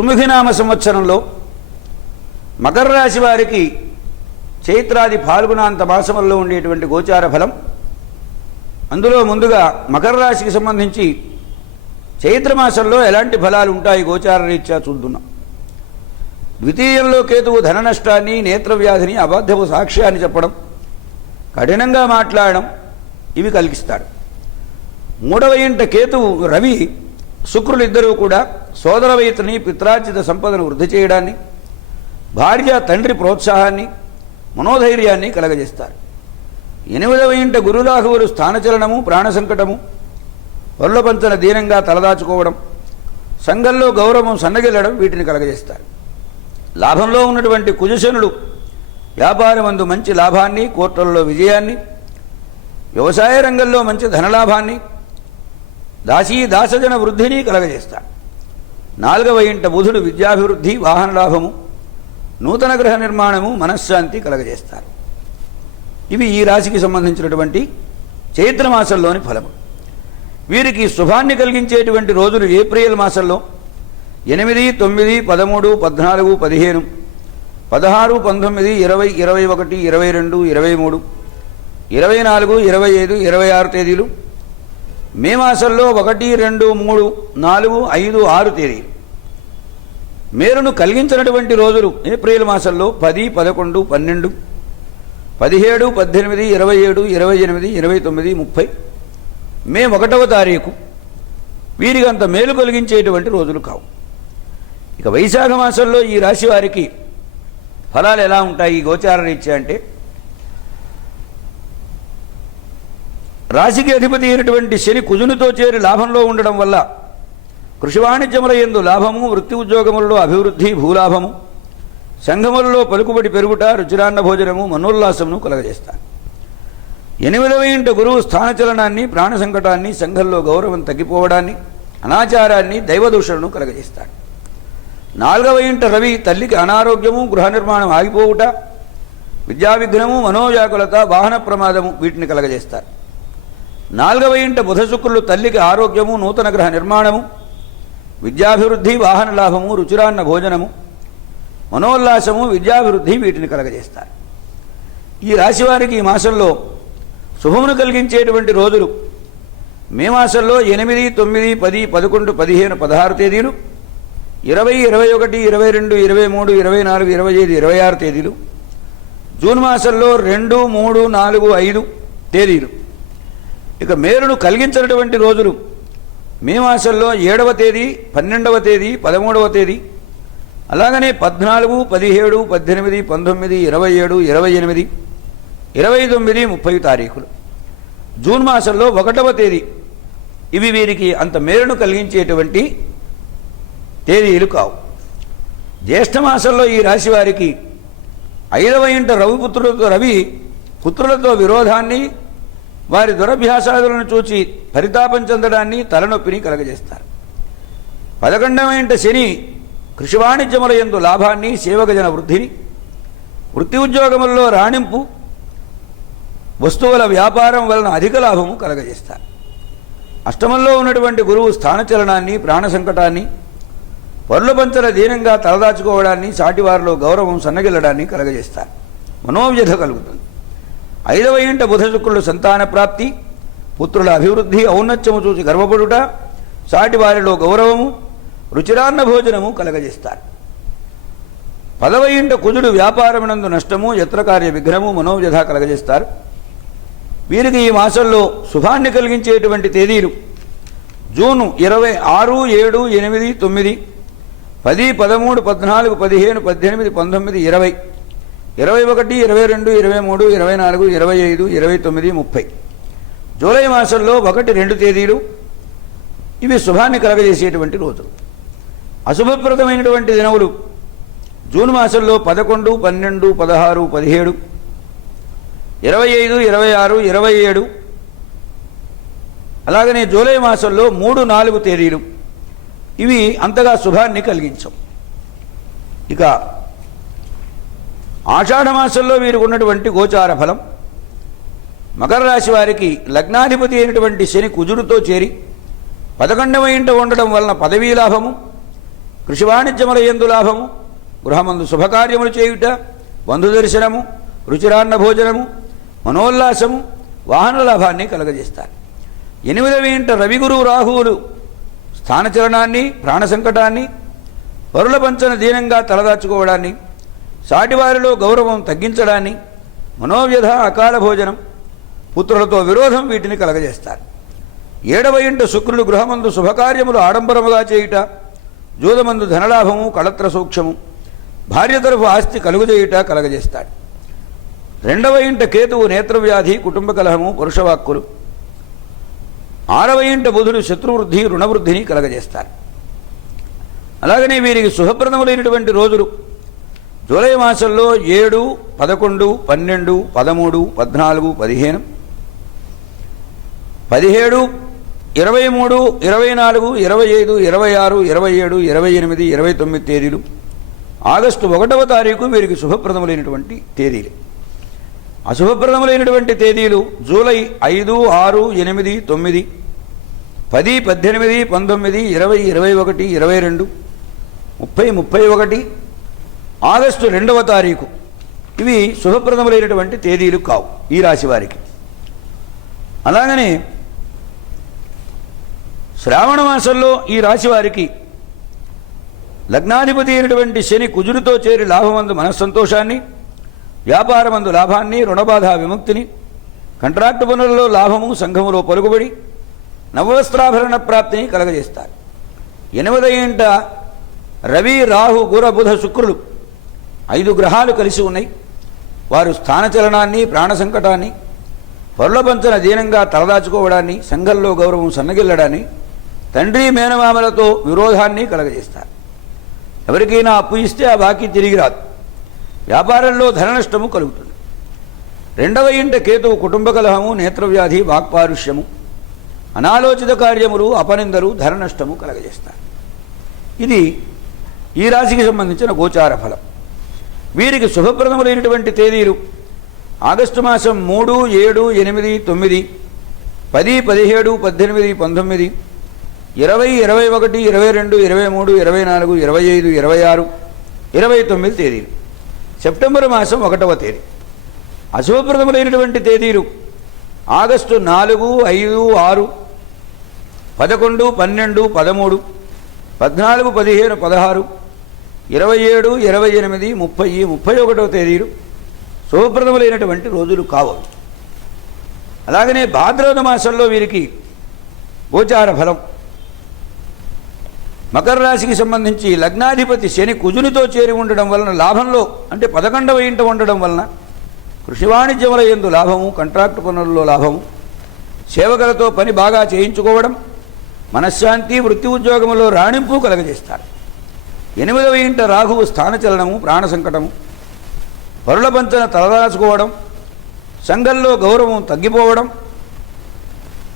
దుర్ముఖినామ సంవత్సరంలో మకర రాశి వారికి చైత్రాది ఫాల్గుణాంత మాసంలో ఉండేటువంటి గోచార ఫలం. అందులో ముందుగా మకర రాశికి సంబంధించి చైత్రమాసంలో ఎలాంటి ఫలాలు ఉంటాయి గోచార రీత్యా చూద్దాం. ద్వితీయంలో కేతువు ధన నష్టాన్ని, నేత్రవ్యాధిని, అబద్ధపు సాక్ష్యాన్ని చెప్పడం, కఠినంగా మాట్లాడడం ఇవి కలిగిస్తాడు. మూడవ ఇంట కేతువు రవి, శుక్రులు ఇద్దరూ కూడా సోదరవైతని, పిత్రార్జిత సంపదను వృద్ధి చేయడాన్ని, భార్య తండ్రి ప్రోత్సాహాన్ని, మనోధైర్యాన్ని కలగజేస్తారు. ఎనిమిదవ ఇంట గురురాహువులు స్థానచలనము, ప్రాణ సంకటము, వరులపంచన దీనంగా తలదాచుకోవడం, సంఘంలో గౌరవం సన్నగిల్లడం వీటిని కలగజేస్తారు. లాభంలో ఉన్నటువంటి కుజశనులు వ్యాపారమందు మంచి లాభాన్ని, కోర్టులలో విజయాన్ని, వ్యవసాయ రంగంలో మంచి ధనలాభాన్ని, దాసజన వృద్ధిని కలగజేస్తాడు. నాలుగవ ఇంట బుధుడు విద్యాభివృద్ధి, వాహన లాభము, నూతన గృహ నిర్మాణము, మనశ్శాంతి కలగజేస్తారు. ఇవి ఈ రాశికి సంబంధించినటువంటి చైత్రమాసంలోని ఫలము. వీరికి శుభాన్ని కలిగించేటువంటి రోజులు ఏప్రిల్ మాసంలో 8, 9, 13, 14, 15, 16, 19, 20, 21, 22, 23, 24, 25, 26 తేదీలు. మే మాసంలో 1, 2, 3, 4, 5, 6 తేదీలు. మేలును కలిగించినటువంటి రోజులు ఏప్రిల్ మాసంలో 10, 11, 12, 17, 18, 27, 28, 29, 30. మే 1వ తారీఖు వీరికి అంత మేలు కలిగించేటువంటి రోజులు కావు. ఇక వైశాఖ మాసంలో ఈ రాశి వారికి ఫలాలు ఎలా ఉంటాయి ఈ గోచార రీత్యా అంటే, రాశికి అధిపతి అయినటువంటి శని కుజునితో చేరి లాభంలో ఉండడం వల్ల కృషి వాణిజ్యముల యందు లాభము, వృత్తి ఉద్యోగములలో అభివృద్ధి, భూలాభము, సంఘములలో పలుకుబడి పెరుగుట, రుచిరాన్న భోజనము, మనోల్లాసమును కలగజేస్తారు. 8వ ఇంట గురువు స్థానచలనాన్ని, ప్రాణ సంకటాన్ని, సంఘంలో గౌరవం తగ్గిపోవడాన్ని, అనాచారాన్ని, దైవదూషణను కలగజేస్తాడు. 4వ ఇంట రవి తల్లికి అనారోగ్యము, గృహ నిర్మాణం ఆగిపోవుట, విద్యా విఘ్నము, మనోవ్యాకులత, వాహన ప్రమాదము వీటిని కలగజేస్తారు. 4వ ఇంట బుధ శుక్రులు తల్లికి ఆరోగ్యము, నూతన గృహ నిర్మాణము, విద్యాభివృద్ధి, వాహన లాభము, రుచిరాన్న భోజనము, మనోల్లాసము, విద్యాభివృద్ధి వీటిని కలగజేస్తారు. ఈ రాశివారికి ఈ మాసంలో శుభమును కలిగించేటువంటి రోజులు మే మాసంలో 8, 9, 10, 11, 15, 16 తేదీలు, 20, 21, 22, 23, 24, 25, 26 తేదీలు. జూన్ మాసంలో 2, 3, 4, 5 తేదీలు. ఇక మేలును కలిగించినటువంటి రోజులు మే మాసంలో 7వ తేదీ, 12వ తేదీ, 13వ తేదీ, అలాగనే 14, 17, 18, 19, 27, 28, 29, 30 తారీఖులు. జూన్ మాసంలో 1వ తేదీ. ఇవి వీరికి అంత మేలును కలిగించేటువంటి తేదీలు కావు. జ్యేష్ఠ మాసంలో ఈ రాశి వారికి 5వ ఇంట రవి పుత్రులతో విరోధాన్ని, వారి దురభ్యాసాదులను చూచి పరితాపం చెందడాన్ని, తలనొప్పిని కలగజేస్తారు. 11వ ఇంట శని కృషి వాణిజ్యముల యందు లాభాన్ని, సేవకజన వృద్ధిని, వృత్తి ఉద్యోగములలో రాణింపు, వస్తువుల వ్యాపారం వలన అధిక లాభము కలగజేస్తారు. అష్టమంలో ఉన్నటువంటి గురువు స్థానచలనాన్ని, ప్రాణ సంకటాన్ని, పరుల పంచల దీనంగా తలదాచుకోవడాన్ని, సాటివారిలో గౌరవం సన్నగిల్లడాన్ని కలగజేస్తారు. మనోవ్యధ కలుగుతుంది. 5వ ఇంట బుధ శుక్రులు సంతాన ప్రాప్తి, పుత్రుల అభివృద్ధి, ఔన్నత్యము చూసి గర్వపడుట, సాటివారిలో గౌరవము, రుచిరాన్న భోజనము కలగజేస్తారు. 10వ ఇంట కుజుడు వ్యాపారమునందు నష్టము, యత్రకార్య విఘ్నము, మనోవ్యధ కలగజేస్తారు. వీరికి ఈ మాసంలో శుభాన్ని కలిగించేటువంటి తేదీలు జూను 26, 7, 8, 9, 10, 13, 14, 15, 18, 19, 20, 21, 22, 23, 24, 25, 29, 30. జూలై మాసంలో 1, 2 తేదీలు. ఇవి శుభాన్ని కలగజేసేటువంటి రోజులు. అశుభప్రదమైనటువంటి దినములు జూన్ మాసంలో 11, 12, 16, 17, 25, 26, 27, అలాగనే జూలై మాసంలో 3, 4 తేదీలు. ఇవి అంతగా శుభాన్ని కలిగించవు. ఇక ఆషాఢ మాసంలో వీరికి ఉన్నటువంటి గోచార ఫలం, మకర రాశి వారికి లగ్నాధిపతి అయినటువంటి శని కుజుడితో చేరి 11వ ఇంట ఉండడం వలన పదవీ లాభము, కృషి వాణిజ్యముల యందు లాభము, గృహమందు శుభకార్యములు చేయుట, బంధుదర్శనము, రుచిరాన్న భోజనము, మనోల్లాసము, వాహన లాభాన్ని కలగజేస్తారు. 8వ ఇంట రవిగురు రాహువులు స్థానచలనాన్ని, ప్రాణ సంకటాన్ని, పరుల పంచన దీనంగా తలదాచుకోవడాన్ని, సాటివారిలో గౌరవం తగ్గించడాన్ని, మనోవ్యధ, అకాల భోజనం, పుత్రులతో విరోధం వీటిని కలగజేస్తారు. 7వ ఇంట శుక్రుడు గృహమందు శుభకార్యములు ఆడంబరముగా చేయుట, జూదమందు ధనలాభము, కళత్ర సూక్ష్మము, భార్య తరఫు ఆస్తి కలుగజేయుట కలగజేస్తాడు. 2వ ఇంట కేతువు నేత్రవ్యాధి, కుటుంబ కలహము, పురుషవాక్కులు. 6వ ఇంట బుధుడు శత్రువృద్ధి, రుణవృద్ధిని కలగజేస్తారు. అలాగనే వీరికి శుభప్రదములైనటువంటి రోజులు జూలై మాసంలో 7, 11, 12, 13, 14, 15, 17, 23, 24, 25, 26, 27, 28, 29 తేదీలు. ఆగస్టు 1వ తారీఖు వీరికి శుభప్రదములైనటువంటి తేదీలు. అశుభప్రదములైనటువంటి తేదీలు జూలై 5, 6, 8, 9, 10, 18, 19, 20, 21, 22, 30, 31, ఆగస్టు 2వ తారీఖు. ఇవి శుభప్రదములైనటువంటి తేదీలు కావు ఈ రాశి వారికి. అలాగనే శ్రావణ మాసంలో ఈ రాశి వారికి లగ్నాధిపతి అయినటువంటి శని కుజుడితో చేరి లాభమందు మనస్సంతోషాన్ని, వ్యాపారమందు లాభాన్ని, రుణబాధ విముక్తిని, కంట్రాక్టు పనులలో లాభము, సంఘములో పలుకుబడి, నవవస్త్రాభరణ ప్రాప్తిని కలగజేస్తారు. 8వ ఇంట రవి, రాహు, గుర, బుధ, శుక్రులు 5 గ్రహాలు కలిసి ఉన్నాయి. వారు స్థానచలనాన్ని, ప్రాణ సంకటాన్ని, పరుల పంచన దీనంగా తలదాచుకోవడాన్ని, సంఘంలో గౌరవం సన్నగిల్లడాన్ని, తండ్రి మేనమామలతో విరోధాన్ని కలగజేస్తారు. ఎవరికైనా అప్పు ఇస్తే ఆ బాకీ తిరిగి రాదు. వ్యాపారంలో ధన నష్టము కలుగుతుంది. 2వ ఇంట కేతువు కుటుంబ కలహము, నేత్రవ్యాధి, వాక్పారుష్యము, అనాలోచిత కార్యములు, అపనిందలు, ధన నష్టము కలగజేస్తారు. ఇది ఈ రాశికి సంబంధించిన గోచార ఫలం. వీరికి శుభప్రదములైనటువంటి తేదీలు ఆగస్టు మాసం 3, 7, 8, 9, 10, 17, 18, 19, 20, 21, 22, 23, 24, 25, 26, 29 తేదీలు. సెప్టెంబర్ మాసం 1వ తేదీ. అశుభప్రదములైనటువంటి తేదీలు ఆగస్టు 4, 5, 6, 11, 12, 13, 14, 15, 16, 27, 28, 30, 31వ తేదీలు శుభప్రదములైనటువంటి రోజులు కావు. అలాగనే భాద్రపద మాసంలో వీరికి గోచార ఫలం మకర రాశికి సంబంధించి లగ్నాధిపతి శని కుజునితో చేరి ఉండడం వలన లాభంలో, అంటే 11వ ఇంట ఉండడం వలన కృషి వాణిజ్యముల యందు లాభము, కంట్రాక్టు పనులలో లాభము, సేవకులతో పని బాగా చేయించుకోవడం, మనశ్శాంతి, వృత్తి ఉద్యోగములో రాణింపు కలగజేస్తారు. 8వ ఇంట రాహువు స్థానచలనము, ప్రాణ సంకటము, పరుల పంచన తలదాచుకోవడం, సంఘంలో గౌరవం తగ్గిపోవడం,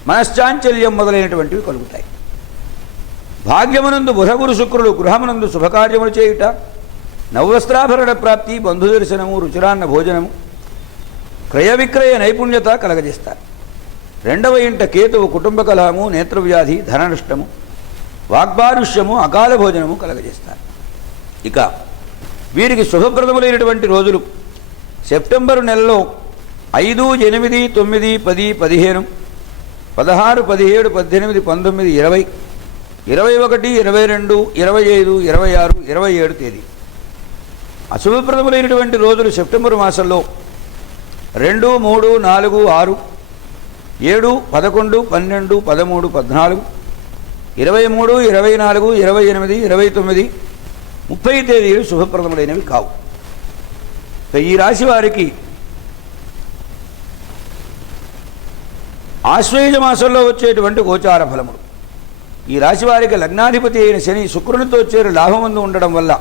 మనశ్చాంచల్యం మొదలైనటువంటివి కలుగుతాయి. భాగ్యమునందు బుధగురు శుక్రులు గృహమునందు శుభకార్యములు చేయుట, నవవస్త్రాభరణ ప్రాప్తి, బంధుదర్శనము, రుచిరాన్న భోజనము, క్రయ విక్రయ నైపుణ్యత కలగజేస్తారు. 2వ ఇంట కేతువు కుటుంబ కలహము, నేత్రవ్యాధి, ధన నష్టము, వాగ్బారుష్యము, అకాల భోజనము కలగజేస్తారు. ఇక వీరికి శుభప్రదములైనటువంటి రోజులు సెప్టెంబరు నెలలో 5, 8, 9, 10, 15, 16, 17, 18, 19, 20, 21, 22, 25, 26, 27 తేదీ. అశుభప్రదములైనటువంటి రోజులు సెప్టెంబరు మాసంలో 2, 3, 4, 6, 7, 11, 12, 13, 14, 23, 24, 28, 29, 30 తేదీలు శుభప్రదములైనవి కావు. ఈ రాశి వారికి ఆశ్వయుజ మాసంలో వచ్చేటువంటి గోచార ఫలములు. ఈ రాశి వారికి లగ్నాధిపతి అయిన శని శుక్రునితో చేరి లాభమందు ఉండడం వల్ల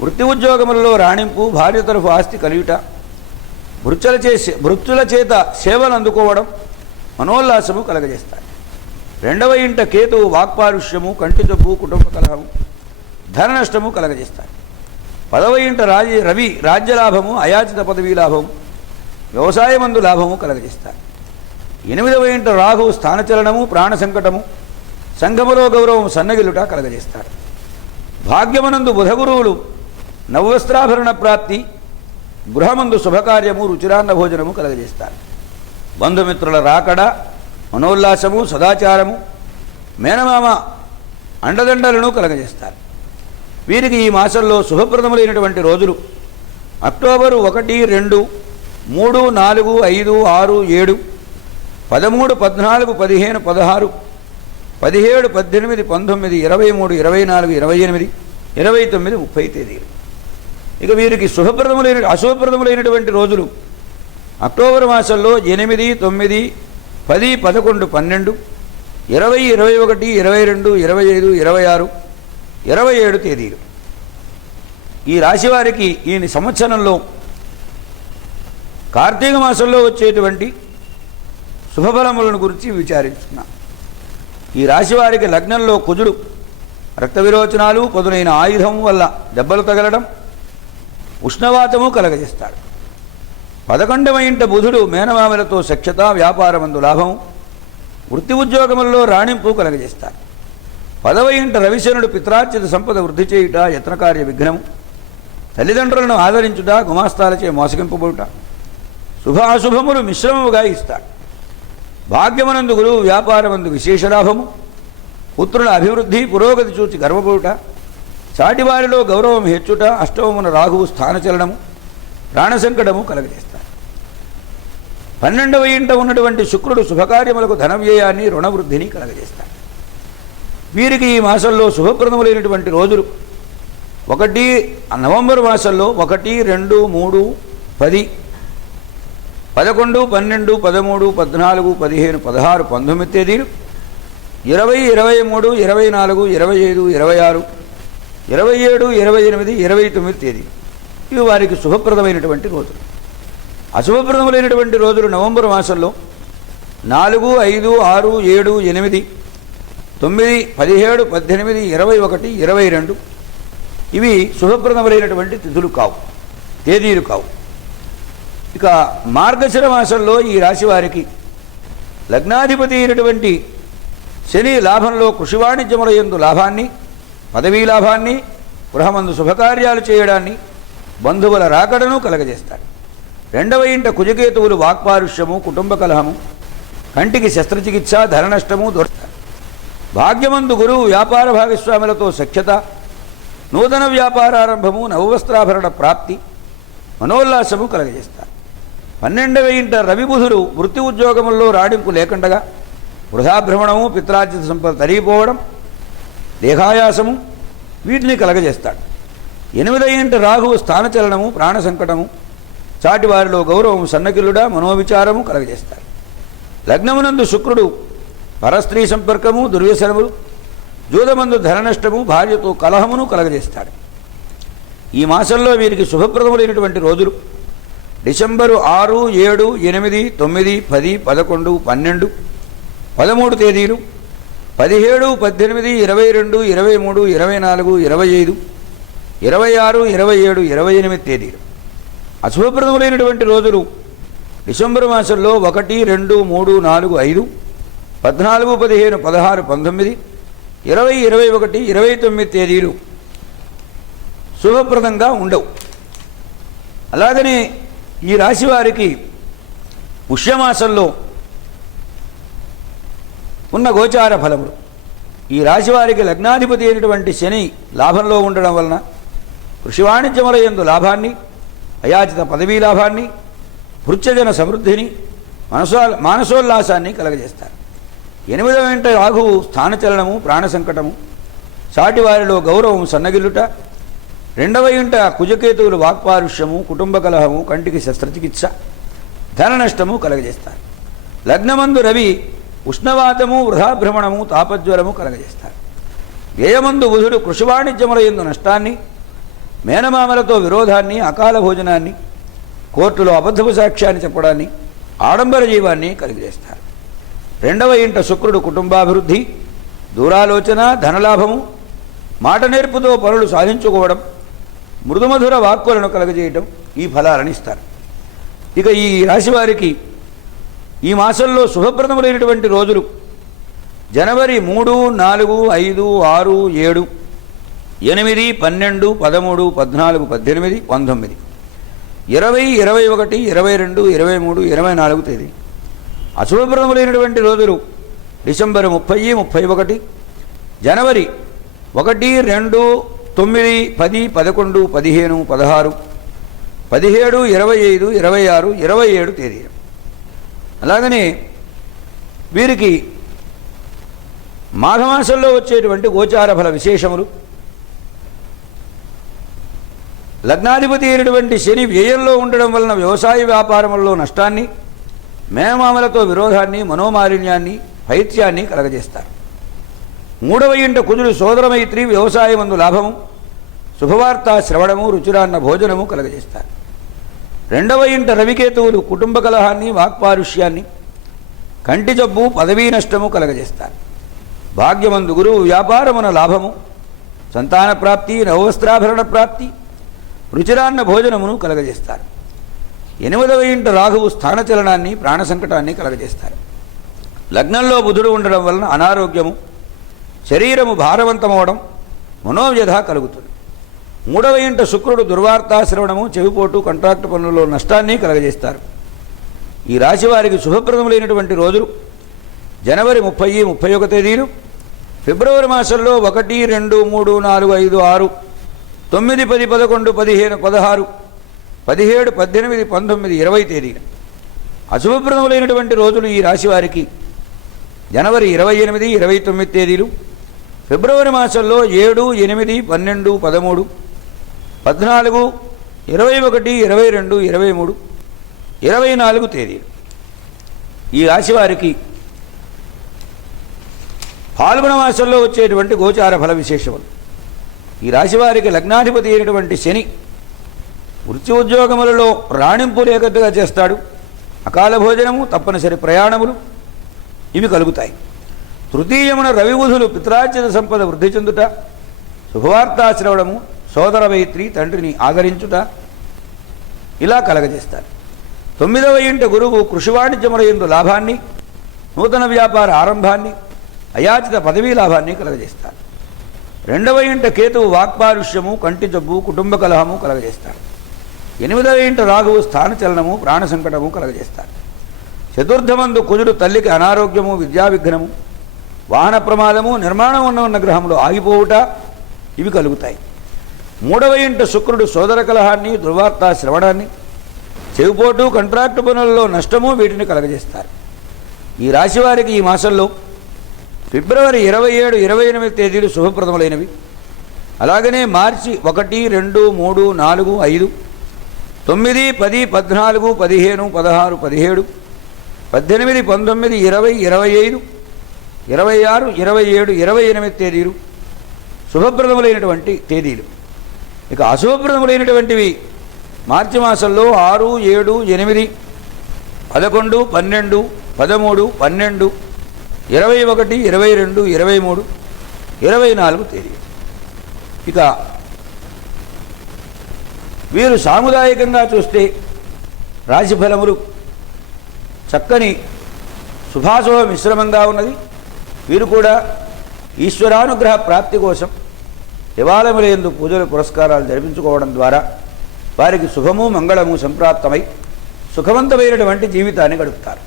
వృత్తి ఉద్యోగములలో రాణింపు, భార్య తరఫు ఆస్తి కలియుట, భృత్యుల చేత సేవలు అందుకోవడం, మనోల్లాసము కలగజేస్తాయి. 2వ ఇంట కేతువు వాక్పారుష్యము, కంటి జబ్బు, కుటుంబ కలహము, ధన నష్టము కలగజేస్తాయి. 10వ ఇంట రవి రాజ్యలాభము, అయాచిత పదవీ లాభము, వ్యవసాయమందు లాభము కలగజేస్తాయి. 8వ ఇంట రాహు స్థానచలనము, ప్రాణ సంకటము, సంఘములో గౌరవం సన్నగిలుట కలగజేస్తాడు. భాగ్యమనందు బుధగురువులు నవవస్త్రాభరణ ప్రాప్తి, గృహమందు శుభకార్యము, రుచిరాన్న భోజనము కలగజేస్తారు. బంధుమిత్రుల రాకడ, మనోల్లాసము, సదాచారము, మేనమామ అండదండలను కలగజేస్తారు. వీరికి ఈ మాసంలో శుభప్రదములైనటువంటి రోజులు అక్టోబరు 1, 2, 3, 4, 5, 6, 7, 13, 14, 15, 16, 17, 18, 19, 23, 24, 28, 29, 30 తేదీలు. ఇక వీరికి అశుభప్రదములైనటువంటి రోజులు అక్టోబర్ మాసంలో 8, 9, 10, 11, 12, 20, 21, 22, 25, 26, 27 తేదీలు. ఈ రాశివారికి ఈ సంవత్సరంలో కార్తీక మాసంలో వచ్చేటువంటి శుభఫలములను గురించి విచారించుకున్నాం. ఈ రాశివారికి లగ్నంలో కుజుడు రక్త విరోచనాలు, పదునైన ఆయుధం వల్ల దెబ్బలు తగలడం, ఉష్ణవాతము కలగజేస్తాడు. 11వ ఇంట బుధుడు మేనమామలతో సఖ్యత, వ్యాపారమందు లాభము, వృత్తి ఉద్యోగములలో రాణింపు కలగజేస్తాడు. 10వ ఇంట రవిశనుడు పిత్రార్జిత సంపద వృద్ధి చేయుట, యత్నకార్య విఘ్నము, తల్లిదండ్రులను ఆదరించుట, గుమాస్తాలచే మోసగింపబడుట, శుభాశుభములు మిశ్రమముగా ఇస్తాడు. భాగ్యమనందు గురువు వ్యాపారమందు విశేష లాభము, పుత్రుల అభివృద్ధి, పురోగతి చూచి గర్వపడుట, చాటివారిలో గౌరవం హెచ్చుట, అష్టమమున రాహువు స్థానచలనము, ప్రాణసంకటము కలగజేస్తాడు. 12వ ఇంట ఉన్నటువంటి శుక్రుడు శుభకార్యములకు ధన వ్యయాన్ని, రుణవృద్ధిని కలగజేస్తాడు. వీరికి ఈ మాసంలో శుభప్రదములైనటువంటి రోజులు నవంబర్ మాసంలో 1, 2, 3, 10, 11, 12, 13, 14, 15, 16, 19 తేదీలు, 20, 23, 24, 25, 26, 27, 28, 29 తేదీలు. ఇవి వారికి శుభప్రదమైనటువంటి రోజులు. అశుభప్రదములైనటువంటి రోజులు నవంబర్ మాసంలో 4, 5, 6, 7, 8, 9, 17, 18, 21, 22 ఇవి శుభప్రదములైనటువంటి తిథులు కావు, తేదీలు కావు. ఇక మార్గశిర మాసంలో ఈ రాశి వారికి లగ్నాధిపతి అయినటువంటి శని లాభంలో కృషి వాణిజ్యముల యందు లాభాన్ని, పదవీ లాభాన్ని, గృహమందు శుభకార్యాలు చేయడాన్ని, బంధువుల రాకడను కలగజేస్తాడు. 2వ ఇంట కుజకేతువులు వాక్పారుష్యము, కుటుంబ కలహము, కంటికి శస్త్రచికిత్స, ధన నష్టము, భాగ్యమందు గురువు వ్యాపార భాగస్వాములతో సఖ్యత, నూతన వ్యాపారారంభము, నవవస్త్రాభరణ ప్రాప్తి, మనోల్లాసము కలగజేస్తారు. 12వ ఇంట రవి బుధుడు వృత్తి ఉద్యోగముల్లో రాడింపు లేకుండగా వృధాభ్రమణము, పిత్రార్జిత సంపద తరిగిపోవడం, దేహాయాసము వీటిని కలగజేస్తాడు. 8వ ఇంట రాహువు స్థానచలనము, ప్రాణ సంకటము, చాటివారిలో గౌరవము సన్నకిల్లుడ, మనోవిచారము కలగజేస్తాడు. లగ్నమునందు శుక్రుడు పరస్త్రీ సంపర్కము, దుర్వ్యసనములు, జూదమందు ధన నష్టము, భార్యతో కలహమును కలగజేస్తాడు. ఈ మాసంలో వీరికి శుభప్రదములైనటువంటి రోజులు డిసెంబరు 6, 7, 8, 9, 10, 11, 12, 13 తేదీలు, 17, 18, 22, 23, 24, 25, 26, 27, 28 తేదీలు. అశుభప్రదములైనటువంటి రోజులు డిసెంబరు మాసంలో 1, 2, 3, 4, 5, 14, 15, 16, 19, 20, 21, 29 తేదీలు శుభప్రదంగా ఉండవు. అలాగనే ఈ రాశి వారికి పుష్యమాసంలో ఉన్న గోచార ఫలములు, ఈ రాశి వారికి లగ్నాధిపతి అయినటువంటి శని లాభంలో ఉండడం వలన కృషి వాణిజ్యముల యందు లాభాన్ని, అయాచిత పదవీ లాభాన్ని, భృత్యజన సమృద్ధిని, మానసోల్లాసాన్ని కలగజేస్తారు. 8వ ఇంట రాహువు స్థానచలనము, ప్రాణ సంకటము, సాటివారిలో గౌరవము సన్నగిల్లుట, 2వ ఇంట కుజకేతువులు వాక్పారుష్యము, కుటుంబ కలహము, కంటికి శస్త్రచికిత్స, ధన నష్టము కలగజేస్తారు. లగ్నమందు రవి ఉష్ణవాతము, వృధాభ్రమణము, తాపజ్వరము కలగజేస్తారు. వ్యయమందు బుధుడు కృషి వాణిజ్యముల యందు నష్టాన్ని, మేనమామలతో విరోధాన్ని, అకాల భోజనాన్ని, కోర్టులో అబద్ధపు సాక్ష్యాన్ని చెప్పడాన్ని, ఆడంబర జీవాన్ని కలుగజేస్తారు. 2వ ఇంట శుక్రుడు కుటుంబాభివృద్ధి, దూరాలోచన, ధనలాభము, మాట నేర్పుతో పనులు సాధించుకోవడం, మృదుమధుర వాక్కులను కలగజేయటం ఈ ఫలాలను ఇస్తారు. ఇక ఈ రాశివారికి ఈ మాసంలో శుభప్రదములైనటువంటి రోజులు జనవరి 3, 4, 5, 6, 7, 8, 12, 13, 14, 18, 19, 20, 21, 22, 23, 24 తేదీ. అశుభప్రదములైనటువంటి రోజులు డిసెంబర్ 30, 31, జనవరి 1, 2, 9, 10, 11, 15, 16, 17, 25, 26, 27 తేదీలు. అలాగనే వీరికి మాఘమాసంలో వచ్చేటువంటి గోచార ఫల విశేషములు. లగ్నాధిపతి అయినటువంటి శని వ్యయంలో ఉండడం వలన వ్యవసాయ వ్యాపారములలో నష్టాన్ని, మేనమామలతో విరోధాన్ని, మనోమాలిన్యాన్ని, పైత్యాన్ని కలగజేస్తారు. 3వ ఇంట కుజుడు సోదరమైత్రి, వ్యవసాయమందు లాభము, శుభవార్త శ్రవణము, రుచిరాన్న భోజనము కలగజేస్తారు. 2వ ఇంట రవికేతువులు కుటుంబ కలహాన్ని, వాక్పారుష్యాన్ని, కంటి జబ్బు, పదవీ నష్టము కలగజేస్తారు. భాగ్యమందు గురువు వ్యాపారమున లాభము, సంతాన ప్రాప్తి, నవవస్త్రాభరణ ప్రాప్తి, రుచిరాన్న భోజనమును కలగజేస్తారు. 8వ ఇంట రాహువు స్థానచలనాన్ని, ప్రాణ సంకటాన్ని కలగజేస్తారు. లగ్నంలో బుధుడు ఉండడం వలన అనారోగ్యము, శరీరము భారవంతమవడం, మనోవ్యధ కలుగుతుంది. 3వ ఇంట శుక్రుడు దుర్వార్తాశ్రవణము, చెవిపోటు, కాంట్రాక్టు పనులలో నష్టాన్ని కలగజేస్తారు. ఈ రాశి వారికి శుభప్రదములైనటువంటి రోజులు జనవరి 30, 31 తేదీలు, ఫిబ్రవరి మాసంలో 1, 2, 3, 4, 5, 6, 9, 10, 11, 15, 16, 17, 18, 19, 20 తేదీలు. అశుభప్రదములైనటువంటి రోజులు ఈ రాశి వారికి జనవరి 28, 29 తేదీలు, ఫిబ్రవరి మాసంలో 7, 8, 12, 13, 14, 21, 22, 23, 24 తేదీలు. ఈ రాశి వారికి పాల్గొన మాసంలో వచ్చేటువంటి గోచార ఫల విశేషములు. ఈ రాశివారికి లగ్నాధిపతి అయినటువంటి శని వృత్తి ఉద్యోగములలో రాణింపు లేకట్టుగా చేస్తాడు. అకాల భోజనము, తప్పనిసరి ప్రయాణములు ఇవి కలుగుతాయి. తృతీయమున రవి బుధులు పిత్రార్జిత సంపద వృద్ధి చెందుట, శుభవార్తాశ్రవణము, సోదర మైత్రి, తండ్రిని ఆదరించుట ఇలా కలగజేస్తారు. 9వ ఇంట గురువు కృషి వాణిజ్యముల యందు లాభాన్ని, నూతన వ్యాపార ఆరంభాన్ని, అయాచిత పదవీ లాభాన్ని కలగజేస్తారు. 2వ ఇంట కేతువు వాక్పారుష్యము, కంటి జబ్బు, కుటుంబ కలహము కలగజేస్తారు. 8వ ఇంట రాఘువు స్థానచలనము, ప్రాణ సంకటము కలగజేస్తారు. చతుర్థమందు కుజుడు తల్లికి అనారోగ్యము, విద్యా విఘ్నము, వాహన ప్రమాదము, నిర్మాణం ఉన్న గ్రహంలో ఆగిపోవుట ఇవి కలుగుతాయి. 3వ ఇంట శుక్రుడు సోదర కలహాన్ని, దుర్వార్త శ్రవణాన్ని, చెవిపోటు, కాంట్రాక్టు పనులలో నష్టము వీటిని కలగజేస్తారు. ఈ రాశివారికి ఈ మాసంలో ఫిబ్రవరి 27, 28 తేదీలు శుభప్రదములైనవి. అలాగనే మార్చి 1, 2, 3, 4, 5, 9, 10, 14, 15, 16, 17, 18, 19, 20, 25, 26, 27, 28 తేదీలు శుభప్రదములైనటువంటి తేదీలు. ఇక అశుభప్రదములైనటువంటివి మార్చి మాసంలో 6, 7, 8, 11, 12, 13, 12, 21, 22, 23, 24 తేదీలు. ఇక వీరు సాముదాయికంగా చూస్తే రాశిఫలములు చక్కని శుభాశుభ మిశ్రమంగా ఉన్నది. వీరు కూడా ఈశ్వరానుగ్రహ ప్రాప్తి కోసం దేవాలయములందు పూజలు పురస్కారాలు జరిపించుకోవడం ద్వారా వారికి శుభము మంగళము సంప్రాప్తమై సుఖవంతమైనటువంటి జీవితాన్ని గడుపుతారు.